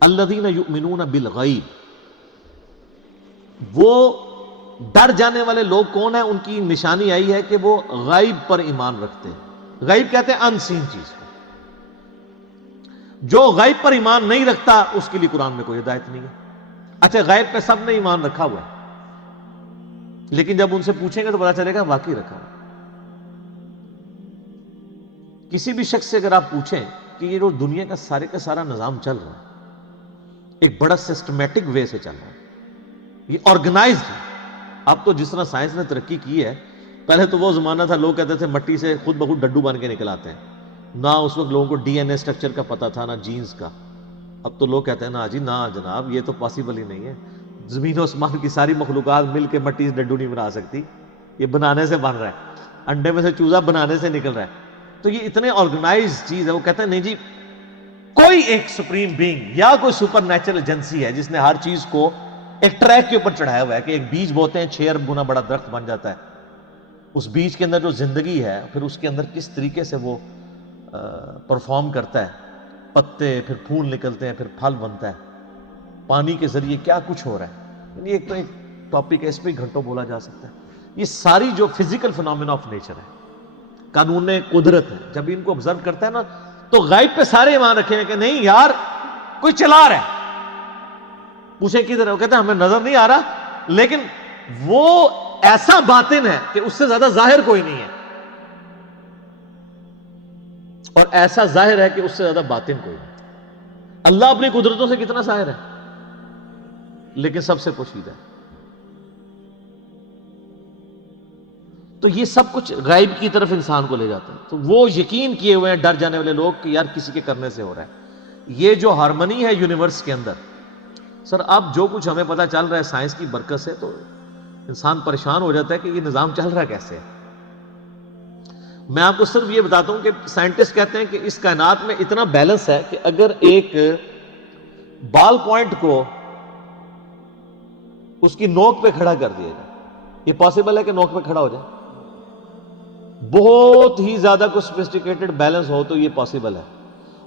الذین یؤمنون بالغیب، وہ ڈر جانے والے لوگ کون ہیں؟ ان کی نشانی آئی ہے کہ وہ غیب پر ایمان رکھتے ہیں۔ غیب کہتے ہیں ان سین چیز کو۔ جو غیب پر ایمان نہیں رکھتا اس کے لیے قرآن میں کوئی ہدایت نہیں ہے۔ اچھا، غیب پہ سب نے ایمان رکھا ہوا ہے، لیکن جب ان سے پوچھیں گے تو پتا چلے گا واقعی رکھا ہوا۔ کسی بھی شخص سے اگر آپ پوچھیں کہ یہ جو دنیا کا سارے کا سارا نظام چل رہا ہے، ایک بڑا سسٹمیٹک وے سے چل رہا ہے، یہ آرگنائزڈ ہے۔ اب تو جس طرح سائنس نے ترقی کی ہے، پہلے تو وہ زمانہ تھا لوگ کہتے تھے مٹی سے خود بخود ڈڈو بن کے نکل آتے ہیں، نہ اس وقت لوگوں کو ڈی این اے اسٹرکچر کا پتہ تھا، نہ جینز کا۔ اب تو لوگ کہتے ہیں نا جی نا جناب، یہ تو پاسبل ہی نہیں ہے، زمین و آسمان کی ساری مخلوقات مل کے مٹی سے ڈڈو نہیں بنا سکتی، یہ بنانے سے بن رہا ہے، انڈے میں سے چوزا بنانے سے نکل رہا ہے۔ تو یہ اتنے آرگنائز چیز ہے، وہ کہتے ہیں نہیں جی کوئی ایک سپریم بینگ یا کوئی سپر نیچرل ایجنسی ہے جس نے ہر چیز کو ایک ٹریک کے اوپر چڑھایا ہوا ہے کہ ایک بیج بوتے ہیں 6 ارب گنا بڑا درخت بن جاتا ہے، اس بیج کے اندر جو زندگی ہے پھر اس کے اندر کس طریقے سے وہ پرفارم کرتا ہے، پتے پھر پھول نکلتے ہیں، پھر پھل بنتا ہے، پانی کے ذریعے کیا کچھ ہو رہا ہے۔ یہ ایک تو ایک ٹاپک ہے، اس پہ گھنٹوں بولا جا سکتا ہے۔ یہ ساری جو فزیکل فنامنا آف نیچر ہے، قانون قدرت ہے، جب ان کو آبزرو کرتا ہے نا تو غیب پہ سارے ایمان رکھے ہیں کہ نہیں یار کوئی چلا رہا ہے۔ پوچھیں کدھر ہے؟ وہ کہتے ہیں ہمیں نظر نہیں آ رہا، لیکن وہ ایسا باطن ہے کہ اس سے زیادہ ظاہر کوئی نہیں ہے، اور ایسا ظاہر ہے کہ اس سے زیادہ باطن کوئی نہیں۔ اللہ اپنی قدرتوں سے کتنا ظاہر ہے، لیکن سب سے پوشیدہ ہے۔ تو یہ سب کچھ غیب کی طرف انسان کو لے جاتا ہے۔ تو وہ یقین کیے ہوئے ہیں ڈر جانے والے لوگ کہ یار کسی کے کرنے سے ہو رہا ہے۔ یہ جو ہارمنی ہے یونیورس کے اندر، سر اب جو کچھ ہمیں پتہ چل رہا ہے سائنس کی برکت سے، تو انسان پریشان ہو جاتا ہے کہ یہ نظام چل رہا کیسے ہے۔ میں آپ کو صرف یہ بتاتا ہوں کہ سائنٹسٹ کہتے ہیں کہ اس کائنات میں اتنا بیلنس ہے کہ اگر ایک بال پوائنٹ کو اس کی نوک پہ کھڑا کر دیا جائے، یہ پاسبل ہے کہ نوک پہ کھڑا ہو جائے؟ بہت ہی زیادہ کوئی سوفسٹیکیٹڈ بیلنس ہو تو یہ پاسبل ہے،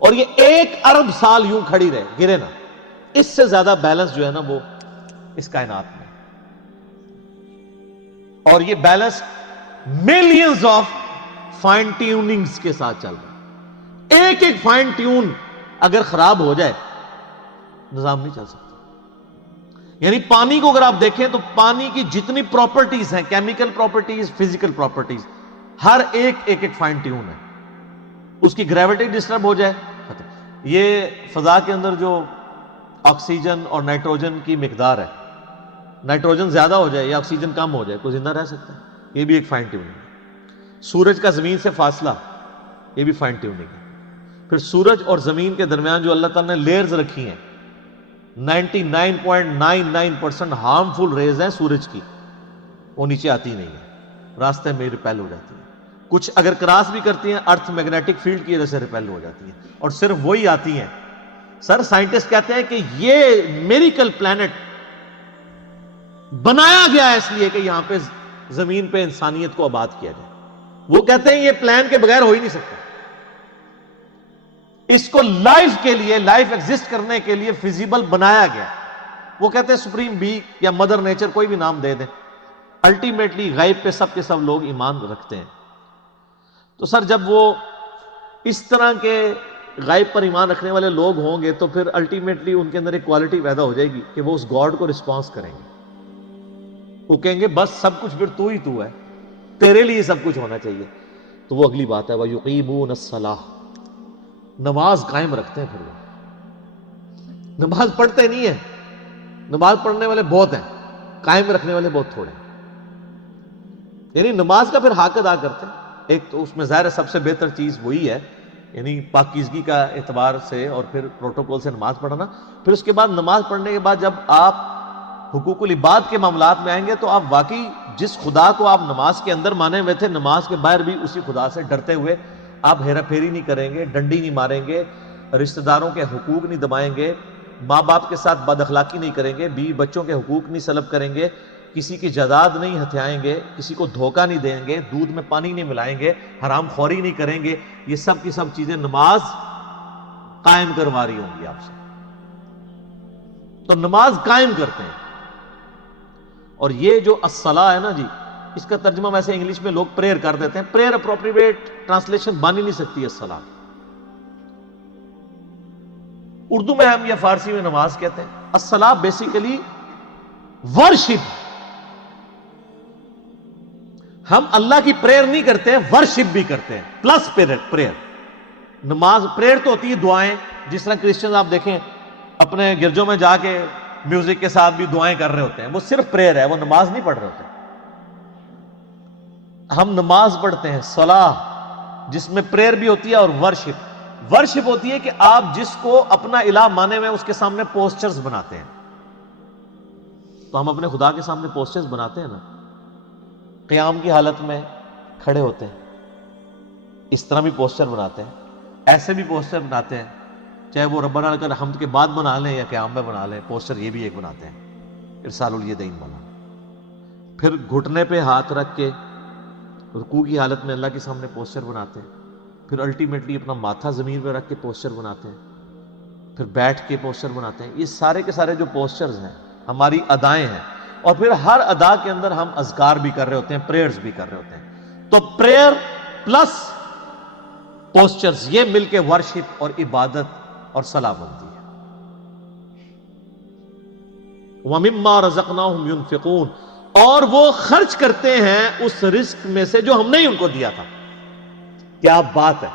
اور یہ 1 ارب سال یوں کھڑی رہے، گرے نا۔ اس سے زیادہ بیلنس جو ہے نا وہ اس کائنات میں، اور یہ balance millions of fine tunings کے ساتھ چل رہا ہے۔ ایک ایک فائن ٹیون اگر خراب ہو جائے نظام نہیں چل سکتا۔ یعنی پانی کو اگر آپ دیکھیں تو پانی کی جتنی پراپرٹیز ہیں، کیمیکل پراپرٹیز، فزیکل پراپرٹیز، ہر ایک فائن ٹیون ہے۔ اس کی گریوٹی ڈسٹرب ہو جائے ختم۔ یہ فضا کے اندر جو آکسیجن اور نائٹروجن کی مقدار ہے، نائٹروجن زیادہ ہو جائے یا آکسیجن کم ہو جائے، کوئی زندہ رہ سکتا ہے؟ یہ بھی ایک فائن ٹیوننگ ہے۔ سورج کا زمین سے فاصلہ، یہ بھی فائن ٹیوننگ ہے۔ پھر سورج اور زمین کے درمیان جو اللہ تعالیٰ نے لیئرز رکھی ہیں، 99.99% ہارمفل ریز ہیں سورج کی، وہ نیچے آتی نہیں ہے، راستے میں ریپیل ہو جاتی ہیں۔ کچھ اگر کراس بھی کرتی ہیں ارتھ میگنیٹک فیلڈ کی وجہ سے ریپیل ہو جاتی ہیں، اور صرف وہی آتی ہیں۔ سر سائنٹسٹ کہتے ہیں کہ یہ میریکل پلانٹ بنایا گیا ہے اس لیے کہ یہاں پہ زمین پہ انسانیت کو آباد کیا جائے۔ وہ کہتے ہیں یہ پلان کے بغیر ہو ہی نہیں سکتا، اس کو لائف کے لیے، لائف ایگزسٹ کرنے کے لیے فیزیبل بنایا گیا۔ وہ کہتے ہیں سپریم بی یا مدر نیچر، کوئی بھی نام دے دیں، الٹیمیٹلی غیب پہ سب کے سب لوگ ایمان رکھتے ہیں۔ تو سر جب وہ اس طرح کے غیب پر ایمان رکھنے والے لوگ ہوں گے تو پھر الٹیمیٹلی ان کے اندر ایک کوالٹی پیدا ہو جائے گی کہ وہ اس گاڈ کو رسپانس کریں گے۔ وہ کہیں گے بس سب کچھ پھر تو ہی تو ہے، تیرے لیے سب کچھ ہونا چاہیے۔ تو وہ اگلی بات ہے، وَيُقِيمُونَ الصَّلَاةَ، نماز قائم رکھتے ہیں۔ پھر وہ نماز پڑھتے نہیں ہیں، نماز پڑھنے والے بہت ہیں، قائم رکھنے والے بہت تھوڑے ہیں۔ یعنی نماز کا پھر حق ادا کرتے ہیں۔ ایک تو اس میں ظاہر ہے سب سے بہتر چیز وہی ہے، یعنی پاکیزگی کا اعتبار سے اور پھر پروٹوکول سے نماز پڑھنا۔ پھر اس کے بعد نماز پڑھنے کے بعد جب آپ حقوق العباد کے معاملات میں آئیں گے تو آپ واقعی جس خدا کو آپ نماز کے اندر مانے ہوئے تھے، نماز کے باہر بھی اسی خدا سے ڈرتے ہوئے آپ ہیرا پھیری نہیں کریں گے، ڈنڈی نہیں ماریں گے، رشتہ داروں کے حقوق نہیں دبائیں گے، ماں باپ کے ساتھ بد اخلاقی نہیں کریں گے، بیوی بچوں کے حقوق نہیں سلب کریں گے، کسی کی جائیداد نہیں ہتھیائیں گے، کسی کو دھوکہ نہیں دیں گے، دودھ میں پانی نہیں ملائیں گے، حرام خوری نہیں کریں گے۔ یہ سب کی سب چیزیں نماز قائم کروا رہی ہوں گی آپ سے۔ تو نماز قائم کرتے ہیں. اور یہ جو الصلاۃ ہے نا جی، اس کا ترجمہ ویسے انگلش میں لوگ پریئر کر دیتے ہیں. پریئر اپروپریٹ ٹرانسلیشن بن ہی نہیں سکتی الصلاۃ. اردو میں ہم یا فارسی میں نماز کہتے ہیں. الصلاۃ بیسیکلی ورشپ. ہم اللہ کی پریئر نہیں کرتے ہیں، ورشپ بھی کرتے ہیں پلس پریئر. نماز پریئر تو ہوتی ہے دعائیں، جس طرح کرسچنز آپ دیکھیں اپنے گرجوں میں جا کے میوزک کے ساتھ بھی دعائیں کر رہے ہوتے ہیں، وہ صرف پریئر ہے، وہ نماز نہیں پڑھ رہے ہوتے. ہم نماز پڑھتے ہیں صلاح، جس میں پریئر بھی ہوتی ہے اور ورشپ. ورشپ ہوتی ہے کہ آپ جس کو اپنا الہ مانے ہوئے اس کے سامنے پوسچرز بناتے ہیں. تو ہم اپنے خدا کے سامنے پوسچرز بناتے ہیں نا، قیام کی حالت میں کھڑے ہوتے ہیں، اس طرح بھی پوسچر بناتے ہیں، ایسے بھی پوسچر بناتے ہیں، چاہے وہ ربنا لک الحمد کے بعد بنا لیں یا قیام میں بنا لیں. پوسچر یہ بھی ایک بناتے ہیں، ارسال الیدین والا. پھر گھٹنے پہ ہاتھ رکھ کے رکوع کی حالت میں اللہ کے سامنے پوسچر بناتے ہیں. پھر الٹیمیٹلی اپنا ماتھا زمین پہ رکھ کے پوسچر بناتے ہیں. پھر بیٹھ کے پوسچر بناتے ہیں. یہ سارے کے سارے جو پوسچرز ہیں ہماری ادائیں ہیں. اور پھر ہر ادا کے اندر ہم اذکار بھی کر رہے ہوتے ہیں، پریئرز بھی کر رہے ہوتے ہیں. تو پریئر پلس پوسچرز یہ مل کے ورشپ اور عبادت اور صلاح بنتی ہے. وَمِمَّا رَزَقْنَاهُمْ يُنْفِقُونَ، اور وہ خرچ کرتے ہیں اس رزق میں سے جو ہم نے ہی ان کو دیا تھا. کیا بات ہے!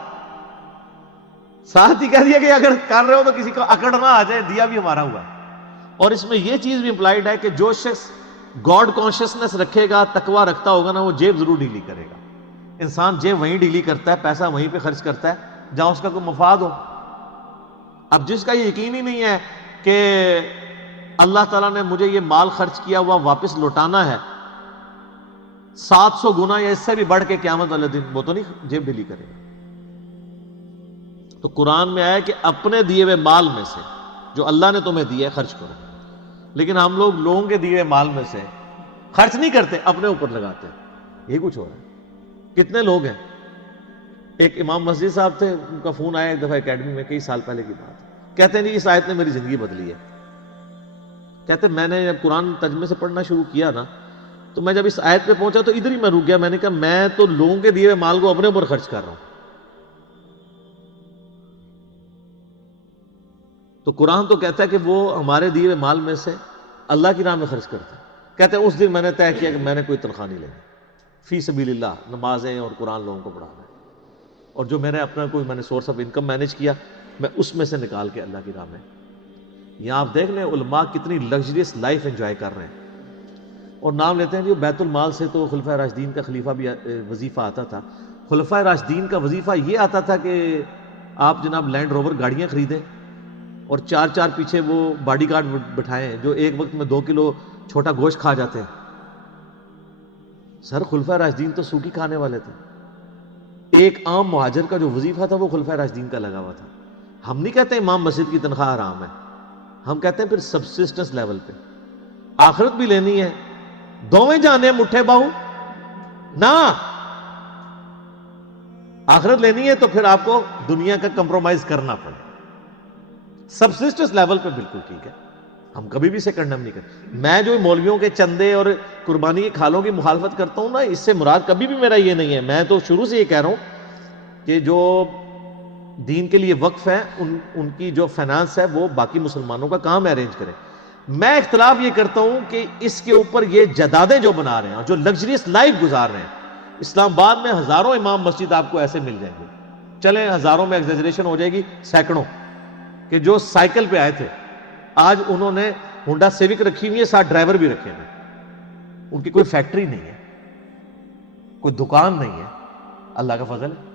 ساتھ ہی کہہ دیا کہ اگر کر رہے ہو تو کسی کو اکڑ نہ آ جائے، دیا بھی ہمارا ہوا. اور اس میں یہ چیز بھی امپلائڈ ہے کہ جو شخص گاڈ کانشیسنس رکھے گا، تقوی رکھتا ہوگا نا، وہ جیب ضرور ڈھیلی کرے گا. انسان جیب وہیں ڈھیلی کرتا ہے، پیسہ وہیں پہ خرچ کرتا ہے جہاں اس کا کوئی مفاد ہو. اب جس کا یہ یقین ہی نہیں ہے کہ اللہ تعالیٰ نے مجھے یہ مال خرچ کیا ہوا واپس لوٹانا ہے 700 گنا یا اس سے بھی بڑھ کے قیامت والے دن، وہ تو نہیں جیب ڈھیلی کرے گا. تو قرآن میں آیا کہ اپنے دیے ہوئے مال میں سے جو اللہ نے تمہیں دیا ہے خرچ کرو. لیکن ہم لوگ لوگوں کے دیے ہوئے مال میں سے خرچ نہیں کرتے، اپنے اوپر لگاتے ہیں. یہ کچھ ہو رہا ہے. کتنے لوگ ہیں؟ ایک امام مسجد صاحب تھے، ان کا فون آیا ایک دفعہ اکیڈمی میں، کئی سال پہلے کی بات. کہتے ہیں جی اس آیت نے میری زندگی بدلی ہے. کہتے ہیں میں نے جب قرآن ترجمے سے پڑھنا شروع کیا نا، تو میں جب اس آیت پہ پہنچا تو ادھر ہی میں رک گیا. میں نے کہا میں تو لوگوں کے دیے ہوئے مال کو اپنے اوپر خرچ کر رہا ہوں. تو قرآن تو کہتا ہے کہ وہ ہمارے دیے ہوئے مال میں سے اللہ کی راہ میں خرچ کرتا ہے. کہتے ہیں اس دن میں نے طے کیا کہ میں نے کوئی تنخواہ نہیں لینی، فی سبیل اللہ نمازیں اور قرآن لوگوں کو پڑھانا ہے. اور جو میرے اپنا کوئی میں نے سورس آف انکم مینیج کیا، میں اس میں سے نکال کے اللہ کی راہ میں. یہاں آپ دیکھ لیں علماء کتنی لگژریس لائف انجوائے کر رہے ہیں. اور نام لیتے ہیں جو بیت المال سے تو خلفۂ راشدین کا خلیفہ بھی وظیفہ آتا تھا. خلفۂ راشدین کا وظیفہ یہ آتا تھا کہ آپ جناب لینڈ روور گاڑیاں خریدیں اور 4 پیچھے وہ باڈی گارڈ بٹھائیں جو ایک وقت میں 2 کلو چھوٹا گوشت کھا جاتے ہیں. سر خلفۂ راشدین تو سوکھی کھانے والے تھے. ایک عام مہاجر کا جو وظیفہ تھا وہ خلفۂ راشدین کا لگا ہوا تھا. ہم نہیں کہتے امام مسجد کی تنخواہ حرام ہے، ہم کہتے ہیں پھر سبسسٹنس لیول پہ آخرت بھی لینی ہے. دوویں جانے مٹھے باہو نہ، آخرت لینی ہے تو پھر آپ کو دنیا کا کمپرومائز کرنا پڑے. سبسسٹنس لیول پہ بالکل ٹھیک ہے، ہم کبھی بھی اسے کنڈم نہیں کرتے. میں جو مولویوں کے چندے اور قربانی کے کھالوں کی مخالفت کرتا ہوں نا، اس سے مراد کبھی بھی میرا یہ نہیں ہے. میں تو شروع سے یہ کہہ رہا ہوں کہ جو دین کے لیے وقف ہے ان کی جو فائنانس ہے وہ باقی مسلمانوں کا کام ارینج کریں. میں اختلاف یہ کرتا ہوں کہ اس کے اوپر یہ جدادیں جو بنا رہے ہیں اور جو لگژریس لائف گزار رہے ہیں. اسلام آباد میں ہزاروں امام مسجد آپ کو ایسے مل جائیں گے، چلیں ہزاروں میں ایگزیجریشن ہو جائے گی، سینکڑوں، کہ جو سائیکل پہ آئے تھے آج انہوں نے ہونڈا سیوک رکھی ہوئی ہے، ساتھ ڈرائیور بھی رکھے ہیں. ان کی کوئی فیکٹری نہیں ہے، کوئی دکان نہیں ہے. اللہ کا فضل ہے.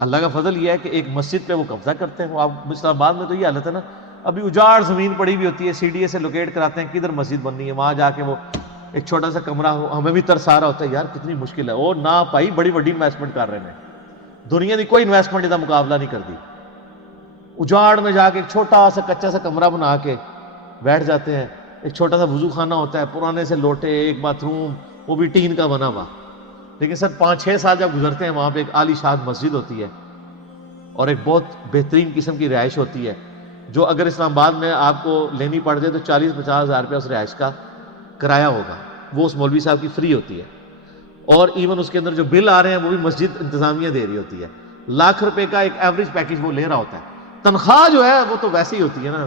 اللہ کا فضل یہ ہے کہ ایک مسجد پہ وہ قبضہ کرتے ہیں. آپ اسلام آباد میں تو یہ حالت ہے نا، ابھی اجاڑ زمین پڑی ہوئی ہوتی ہے، سی ڈی اے سے لوکیٹ کراتے ہیں کدھر مسجد بننی ہے، وہاں جا کے وہ ایک چھوٹا سا کمرہ ہو. ہمیں بھی ترس آ رہا ہوتا ہے یار کتنی مشکل ہے. اور نہ پائی بڑی بڑی انویسٹمنٹ کر رہے ہیں، دنیا کی کوئی انویسٹمنٹ کا مقابلہ نہیں کرتی. اجاڑ میں جا کے ایک چھوٹا سا کچا سا کمرہ بنا کے بیٹھ جاتے ہیں. ایک چھوٹا سا وضو خانہ ہوتا ہے، پرانے سے لوٹے، ایک باتھ روم، وہ بھی ٹین کا بنا ہوا. لیکن سر 5-6 سال جب گزرتے ہیں وہاں پہ ایک عالی شان مسجد ہوتی ہے اور ایک بہت بہترین قسم کی رہائش ہوتی ہے. جو اگر اسلام آباد میں آپ کو لینی پڑ جائے تو 40-50 ہزار روپیہ اس رہائش کا کرایہ ہوگا، وہ اس مولوی صاحب کی فری ہوتی ہے، اور ایون اس کے اندر جو بل آ رہے ہیں وہ بھی مسجد انتظامیہ دے رہی ہوتی ہے۔ لاکھ روپے کا ایک ایوریج پیکج وہ لے رہا ہوتا ہے، تنخواہ جو ہے وہ تو ویسے ہی ہوتی ہے نا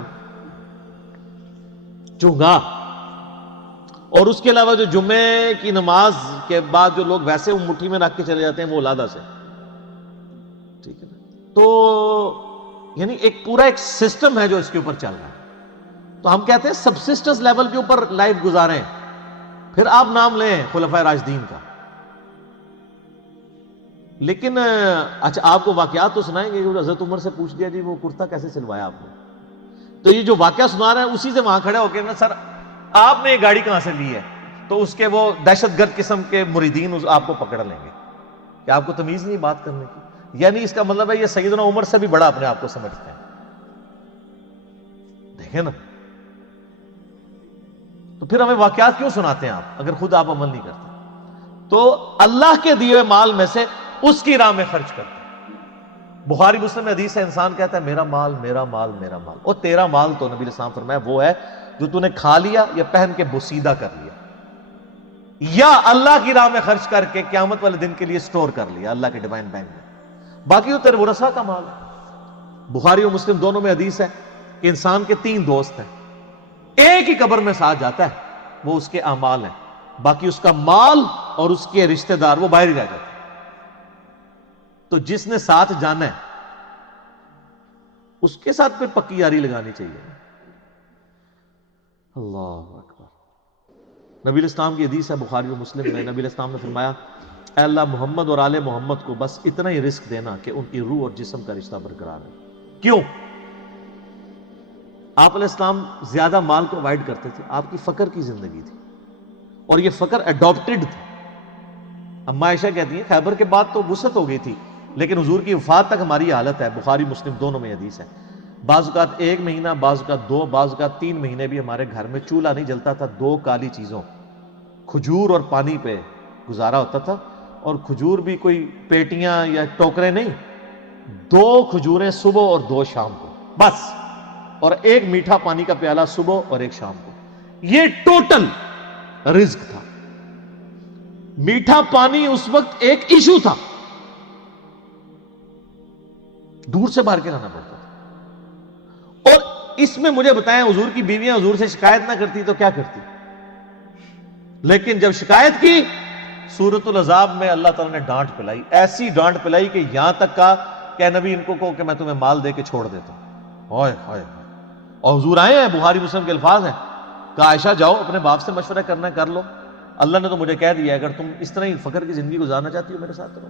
چونگا۔ اور اس کے علاوہ جو جمعے کی نماز کے بعد جو لوگ ویسے مٹھی میں رکھ کے چلے جاتے ہیں وہ علیحدہ سے، ٹھیک ہے نا۔ تو یعنی ایک پورا ایک سسٹم ہے جو اس کے اوپر چل رہا ہے۔ تو ہم کہتے ہیں سبسسٹنس لیول کے اوپر لائف گزاریں، پھر آپ نام لیں خلفائے راشدین کا، لیکن اچھا آپ کو واقعات تو سنائیں گے، حضرت عمر سے پوچھ لیا جی وہ کرتا کیسے سلوایا آپ نے، تو یہ جو واقعہ سنا رہے ہیں اسی سے وہاں کھڑے ہو کے نا سر آپ نے یہ گاڑی کہاں سے لی ہے، تو اس کے وہ دہشت گرد قسم کے مریدین آپ کو پکڑ لیں گے کہ آپ کو تمیز نہیں بات کرنے کی، یعنی اس کا مطلب ہے یہ سیدنا عمر سے بھی بڑا اپنے آپ کو سمجھتے ہیں۔ دیکھیں نا، تو پھر ہمیں واقعات کیوں سناتے ہیں آپ اگر خود آپ عمل نہیں کرتے؟ تو اللہ کے دیے ہوئے مال میں سے اس کی راہ میں خرچ کرتے ہیں۔ بخاری مسلم میں حدیث ہے، انسان کہتا ہے میرا مال میرا مال میرا مال، اور تیرا مال تو نبی علیہ السلام فرمایا وہ ہے جو تو نے کھا لیا یا پہن کے بوسیدہ کر لیا، یا اللہ کی راہ میں خرچ کر کے قیامت والے دن کے لیے سٹور کر لیا اللہ کے ڈیوائن بینک میں، باقی تو تیرے ورثہ کا مال ہے۔ بخاری اور مسلم دونوں میں حدیث ہے کہ انسان کے 3 دوست ہیں، ایک ہی قبر میں ساتھ جاتا ہے، وہ اس کے اعمال ہیں، باقی اس کا مال اور اس کے رشتہ دار وہ باہر ہی رہ جاتے ہیں۔ تو جس نے ساتھ جانا ہے اس کے ساتھ پھر پکی یاری لگانی چاہیے۔ اللہ اکبر۔ نبی علیہ السلام کی حدیث ہے بخاری و مسلم میں، نبی علیہ السلام نے فرمایا اے اللہ محمد اور آل محمد کو بس اتنا ہی رزق دینا کہ ان کی روح اور جسم کا رشتہ برقرار ہے۔ کیوں؟ آپ علیہ السلام زیادہ مال کو اوائڈ کرتے تھے، آپ کی فقر کی زندگی تھی، اور یہ فقر ایڈاپٹڈ تھا۔ اما عائشہ کہتی ہیں خیبر کے بعد تو وسعت ہو گئی تھی، لیکن حضور کی وفات تک ہماری حالت ہے، بخاری مسلم دونوں میں حدیث ہے، بعض اوقات 1 مہینہ، بعض اوقات 2، بعض اوقات 3 مہینے بھی ہمارے گھر میں چولہا نہیں جلتا تھا، 2 کالی چیزوں کھجور اور پانی پہ گزارا ہوتا تھا، اور کھجور بھی کوئی پیٹیاں یا ٹوکرے نہیں، 2 کھجوریں صبح اور 2 شام کو بس، اور 1 میٹھا پانی کا پیالہ صبح اور 1 شام کو، یہ ٹوٹل رزق تھا۔ میٹھا پانی اس وقت ایک ایشو تھا، دور سے بھر کے لانا پڑتا تھا۔ اور اس میں مجھے بتائیں حضور کی بیویاں حضور سے شکایت نہ کرتی تو کیا کرتی؟ لیکن جب شکایت کی سورۃ العذاب میں اللہ تعالیٰ نے ڈانٹ پلائی، ایسی ڈانٹ پلائی کہ یہاں تک کہا کہ نبی ان کو کہو کہ میں تمہیں مال دے کے چھوڑ دیتا ہوں۔ ہائے ہائے، اور حضور آئے ہیں، بخاری مسلم کے الفاظ ہیں، کہ عائشہ جاؤ اپنے باپ سے مشورہ کرنا کر لو، اللہ نے تو مجھے کہہ دیا اگر تم اس طرح ہی فقر کی زندگی گزارنا چاہتی ہو میرے ساتھ رہو،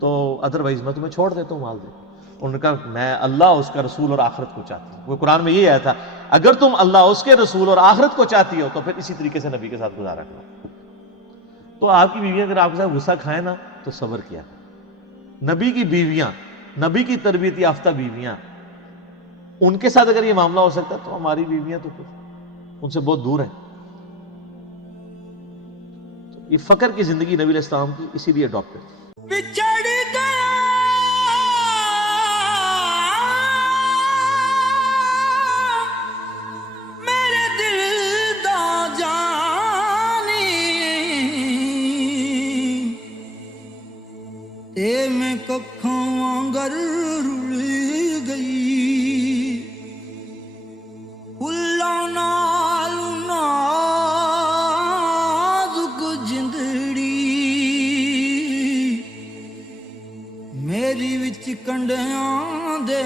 تو ادروائز میں تمہیں چھوڑ دیتا ہوں مال دے۔ انہوں نے کہا میں اللہ اس کا رسول اور آخرت کو چاہتی ہوں۔ وہ قرآن میں یہ آیا تھا اگر تم اللہ اس کے رسول اور آخرت کو چاہتی ہو تو پھر اسی طریقے سے نبی کے ساتھ گزارا کرو۔ تو آپ کی بیویاں اگر آپ کے ساتھ غصہ کھائیں نا تو صبر کیا۔ نبی کی بیویاں، نبی کی تربیت یافتہ بیویاں، ان کے ساتھ اگر یہ معاملہ ہو سکتا تو ہماری بیویاں تو پھر ان سے بہت دور ہیں۔ تو یہ فقر کی زندگی نبی علیہ السلام کی اسی لیے اڈاپٹ ہے۔ میں ککھوں وانگر رل گئی، پھلاں نال نازک جندڑی میری وچ کنڈیاں دے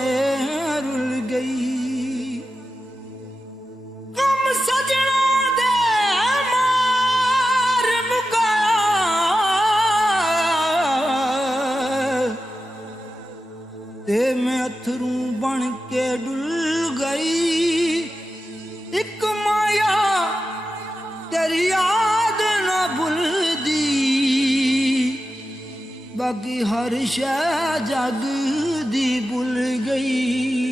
رل گئی، کم سجنا دے مار مکایا، تے میں اتھروں بن کے ڈل گئی، ایک مایا تیری یاد نہ بھلدی، باقی ہر شے جگ دی بھل گئی۔